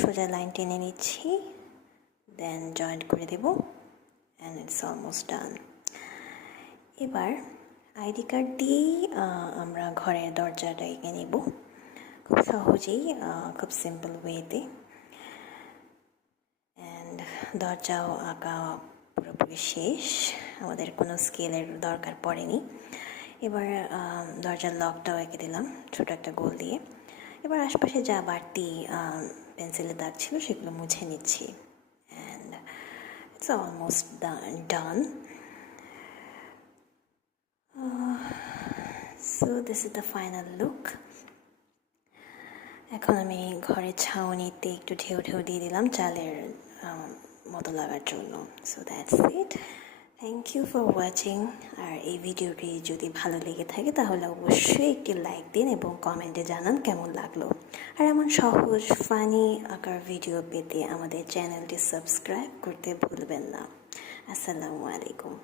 সোজা লাইন টেনে নিচ্ছি, দেন জয়েন্ট করে দেব, অ্যান্ড ইটস অলমোস্ট ডান। এবার আইডি কার্ড দিয়েই আমরা ঘরের দরজাটা এঁকে নেব, খুব সহজেই, খুব সিম্পল ওয়েতে। অ্যান্ড দরজাও আঁকা পুরোপুরি শেষ, আমাদের কোনো স্কেলের দরকার পড়েনি। এবার দরজার লকটাও এঁকে দিলাম ছোটো একটা গোল দিয়ে। এবার আশপাশে যা বাড়তি পেন্সিলের দাগ ছিল সেগুলো মুছে নিচ্ছি, and it's almost done. So this is the final look. এখন আমি ঘরের ছাউনিতে একটু ঢেউ ঢেউ দিয়ে দিলাম চালের মতো লাগার জন্য। So that's it, thank you for watching. আর এই ভিডিওটি যদি ভালো লেগে থাকে তাহলে অবশ্যই একটি লাইক দিন এবং কমেন্টে জানান কেমন লাগলো। আর এমন সহজ ফানি আঁকার ভিডিও পেতে আমাদের চ্যানেলটি সাবস্ক্রাইব করতে ভুলবেন না। আসসালামু আলাইকুম।